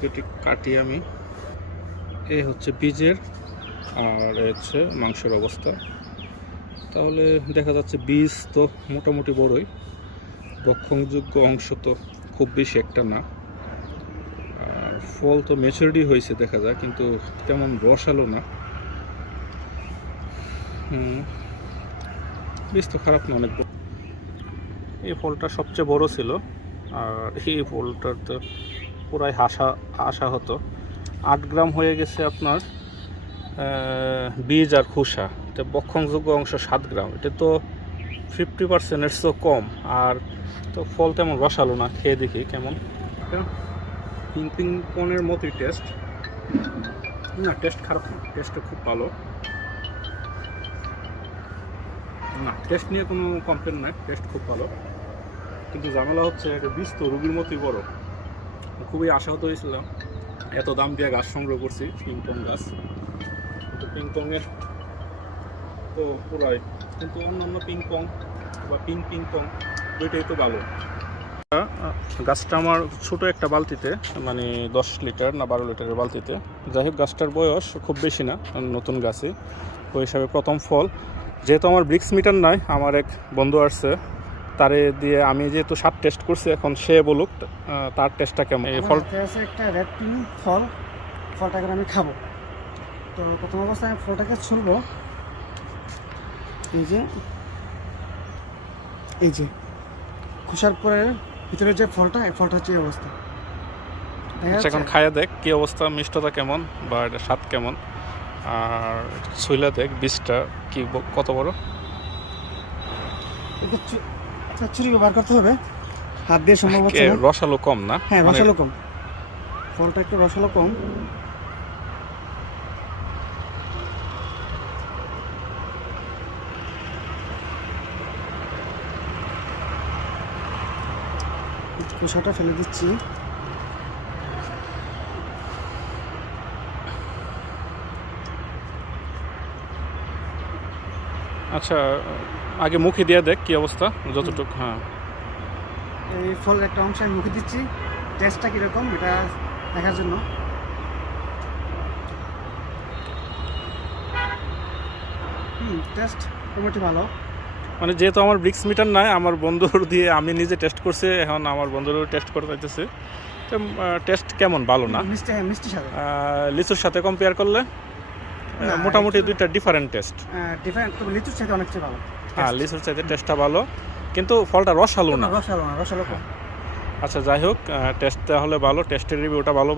কেটে কাটি আমি এ হচ্ছে বীজের আর হচ্ছে মাংসের অবস্থা। তাহলে দেখা যাচ্ছে বীজ তো মোটামুটি বড়ই, বক্ষণযোগ্য অংশ তো খুব বেশি একটা না। আর ফল তো মেচুরিটি হয়েছে দেখা যায়, কিন্তু তেমন রসালো না। বীজ তো খারাপ না অনেক। এই ফলটা সবচেয়ে বড় ছিল, আর এই ফলটার তো পুরাই হাসা আসা হতো আট গ্রাম হয়ে গেছে আপনার বীজ আর খোসা। তো বক্ষণযোগ্য অংশ সাত গ্রাম। এটা তো ফিফটি পার্সেন্টের তো কম। আর তো ফল তেমন রসালো না, খেয়ে দেখি কেমন। পিং পিং পনেরো মতোই টেস্ট না টেস্ট খারাপ না। টেস্টটা খুব ভালো। না টেস্ট নিয়ে কোনো কমপ্লেন নাই। টেস্ট খুব ভালো। কিন্তু ঝামেলা হচ্ছে, একটা বীজ তো রুগীর মতোই বড়। খুবই আশাহত হয়েছিলাম এত দাম দিয়ে গাছ সংগ্রহ করছি পিংপং গাছ। কিন্তু পিংপংয়ের তো পুরাই। কিন্তু অন্যান্য পিংপং বা পিং পিংপং দুইটাই তো ভালো। গাছটা আমার ছোট একটা বালতিতে মানে দশ লিটার না বারো লিটারের বালতিতে। যাই হোক, গাছটার বয়স খুব বেশি না, নতুন গাছই। ওই হিসাবে প্রথম ফল। যেহেতু আমার ব্রিক্স মিটার নাই, আমার এক বন্ধু আসছে তারে দিয়ে আমি যেহেতু সাত টেস্ট করছি এখন সে বলুক তার টেস্টটা কেমন? এই ফল আছে একটা রেড পিং ফল। ফলটাকে আমি খাব। তো প্রথম অবস্থায় আমি ফলটাকে ছুলবো এই যে এই যে খোসার পরে ভিতরে যে ফলটা এই ফলটা হচ্ছে এই অবস্থা। আচ্ছা, এখন? খাইয়া দেখ কি অবস্থা মিষ্টতা কেমন বা এটা স্বাদ কেমন? আর ছুইলা দেখ বীজটা কি ব- কত বড়? ছুরি ব্যবহার করতে হবে। হাত দিয়ে সম্ভব হচ্ছে রসালো কম না? হ্যাঁ মানে রসালো কম। ফলটা একটু রসালো কম। খোসাটা ফেলে দিচ্ছি। আচ্ছা আগে মুখে দিয়ে দেখ কি অবস্থা যতটুকু হ্যাঁ। এই ফলের একটা অংশ আমি মুখে দিচ্ছি টেস্টটা কীরকম এটা দেখার জন্য। হুম টেস্ট মোটামুটি ভালো। মানে যেহেতু আমার ব্রিক্স মিটার নাই আমার বন্ধুর দিয়ে আমি নিজে টেস্ট করছি এখন আমার বন্ধুরও টেস্ট করে যাইতেছে। তো টেস্ট কেমন? ভালো না? মিষ্টি হ্যাঁ মিষ্টি সাথে লিচুর সাথে কম্পেয়ার করলে? মোটামুটি দুইটা ডিফারেন্ট টেস্ট ডিফারেন্ট তবে লিচুর চাইতে অনেক ভালো। হ্যাঁ লিচুর চাইতে টেস্টটা ভালো। কিন্তু ফলটা রসালো না। রসালো না রসালো আচ্ছা যাই হোক টেস্ট তাহলে ভালো টেস্টের রিভিউটা ভালো।